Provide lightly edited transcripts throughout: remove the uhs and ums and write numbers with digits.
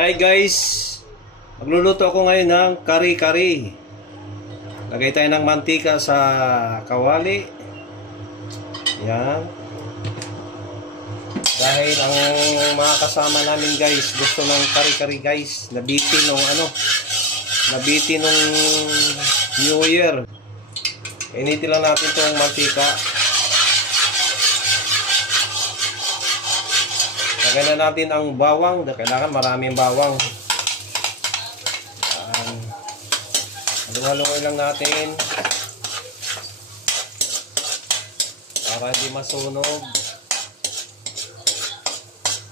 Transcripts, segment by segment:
Hi guys, magluluto ako ngayon ng kari-kari. Lagay tayo ng mantika sa kawali. Yan. Dahil ang mga kasama namin guys, gusto ng kari-kari guys. Nabitin nung New Year. Initin lang natin itong mantika. Lagyan na natin ang bawang. Kailangan maraming bawang. Halu-haluin lang natin para hindi masunog.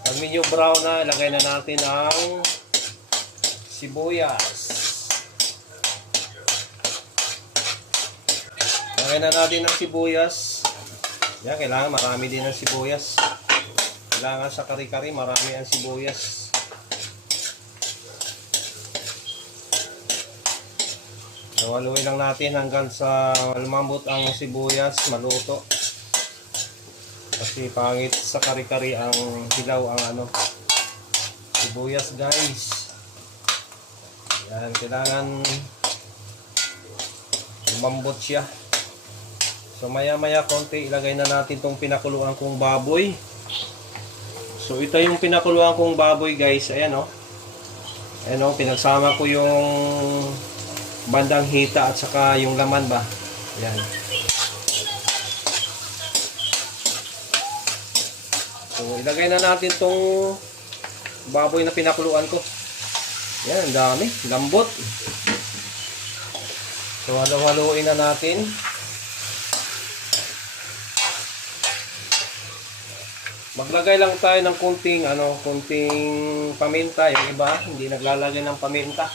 Pag medyo brown na, ilagay na natin ang sibuyas. Lagay na natin ang sibuyas. Yan, kailangan marami din ang sibuyas. Kailangan sa kari-kari marami ang sibuyas. Haluin lang natin hanggang sa lumambot ang sibuyas, maluto. Kasi pangit sa kari-kari ang hilaw ang sibuyas guys. Yan, kailangan lumambot siya. So maya-maya konti ilagay na natin tong pinakuluan kong baboy. So ito yung pinakuluan kong baboy guys. Ayan o. Ayan o, pinagsama ko yung bandang hita at saka yung laman ba. Ayan. So ilagay na natin tong baboy na pinakuluan ko. Ayan, ang dami. Lambot. So halo-haloin na natin. Maglagay lang tayo ng kunting paminta. Yung iba hindi naglalagay ng paminta.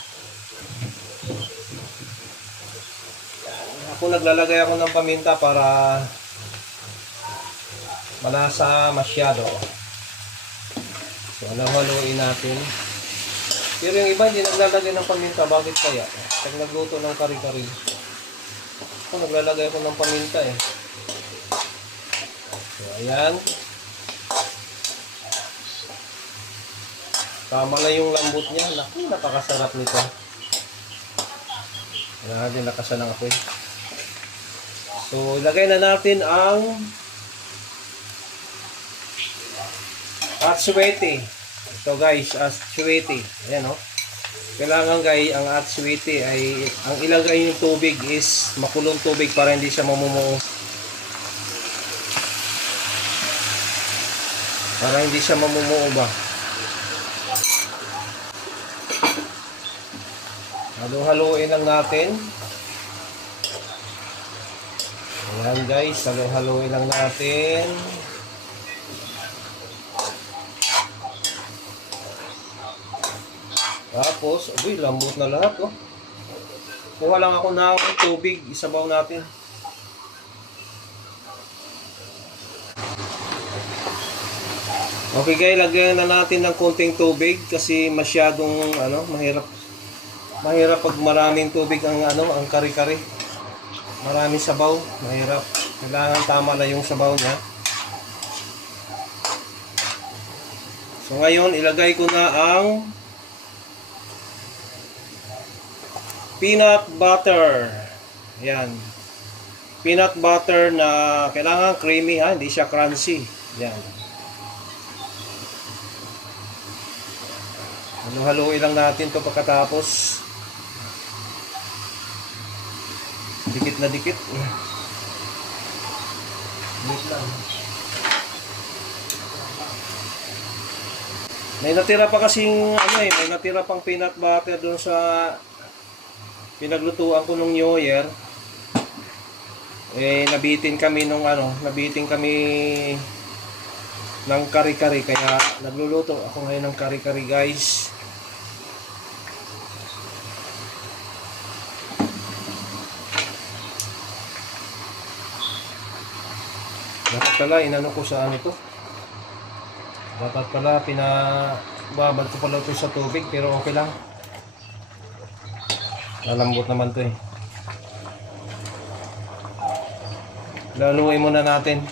Ako naglalagay ako ng paminta para malasa masyado. So halo-haloin natin. Pero yung iba hindi naglalagay ng paminta. Bakit kaya? Pag nagluto ng kari-kari, ako naglalagay ako ng paminta eh. So ayan. Tama na yung lambot niya. Naku, napakasarap nito. Kailangan din lakasan ng apoy. So, ilagay na natin ang atsuete. Ito guys, atsuete. Ayan o. Kailangan guys, ang atsuete ay, ang ilagay yung tubig is makulong tubig para hindi siya mamumuo. Para hindi siya mamumuo ba. Halo-haloin lang natin. Ayan guys, halo-haloin lang natin. Tapos, uy, lambot na lahat oh. Kuha lang ako ng tubig, isabaw natin. Okay guys, lagyan na natin ng konting tubig kasi masyadong mahirap pag maraming tubig ang kari-kari. Maraming sabaw, mahirap. Kailangan tama na yung sabaw niya. So ngayon, ilagay ko na ang peanut butter. Yan. Peanut butter na kailangan creamy ha, hindi siya crunchy. Yan. Halo-haloin lang natin to pagkatapos. Dikit na dikit. Dikit lang. May natira pa kasing may natira pang peanut butter doon sa pinaglutuan ko nung New Year. Nabitin kami ng kari-kari kaya nagluluto ako ngayon ng kari-kari guys. Dapat pala inano ko sa to. Dapat pala pinababad ko pala ito sa tubig pero okay lang. Malambot naman to eh. Laluin muna natin.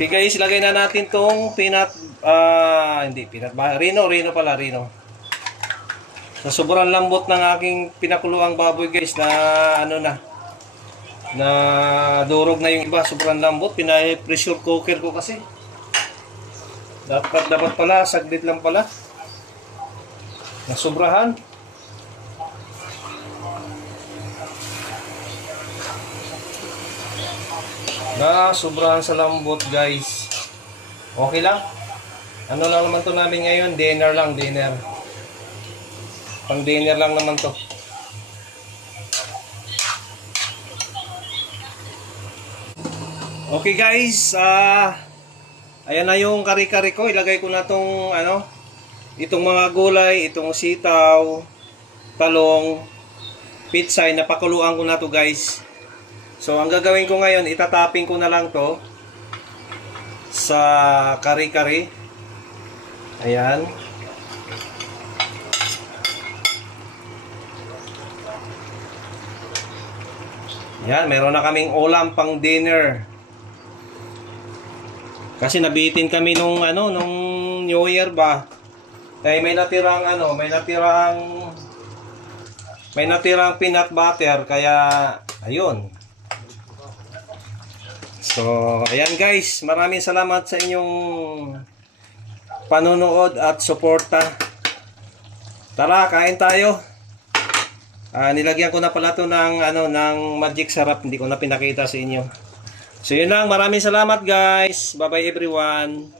Okay guys, ilagay na natin tong hindi peanut ba? Rino pala, Rino. Sa sobrang lambot ng aking pinakuluang baboy guys na na durog na yung iba, sobrang lambot. Pina-pressure cooker ko kasi. Dapat pala, saglit lang pala. Nasobrahan. Sobrahan sa lambot guys. Okay lang. Ano lang naman to namin ngayon? Dinner lang, dinner. Pang dinner lang naman to. Okay guys, ayan na yung kari-kari ko. Ilagay ko na tong itong mga gulay, itong sitaw, talong, pitsay, napakuluan ko na to guys. So ang gagawin ko ngayon, itatapping ko na lang to sa kari-kari. Ayan. Yan, meron na kaming ulam pang dinner. Kasi nabitin kami nung New Year ba. Kaya may natirang peanut butter kaya ayun. So, ayan guys, maraming salamat sa inyong panonood at suporta. Tara, kain tayo. Nilagyan ko na pala to ng magic sarap, hindi ko na pinakita sa inyo. So, yun lang, maraming salamat guys. Bye-bye everyone.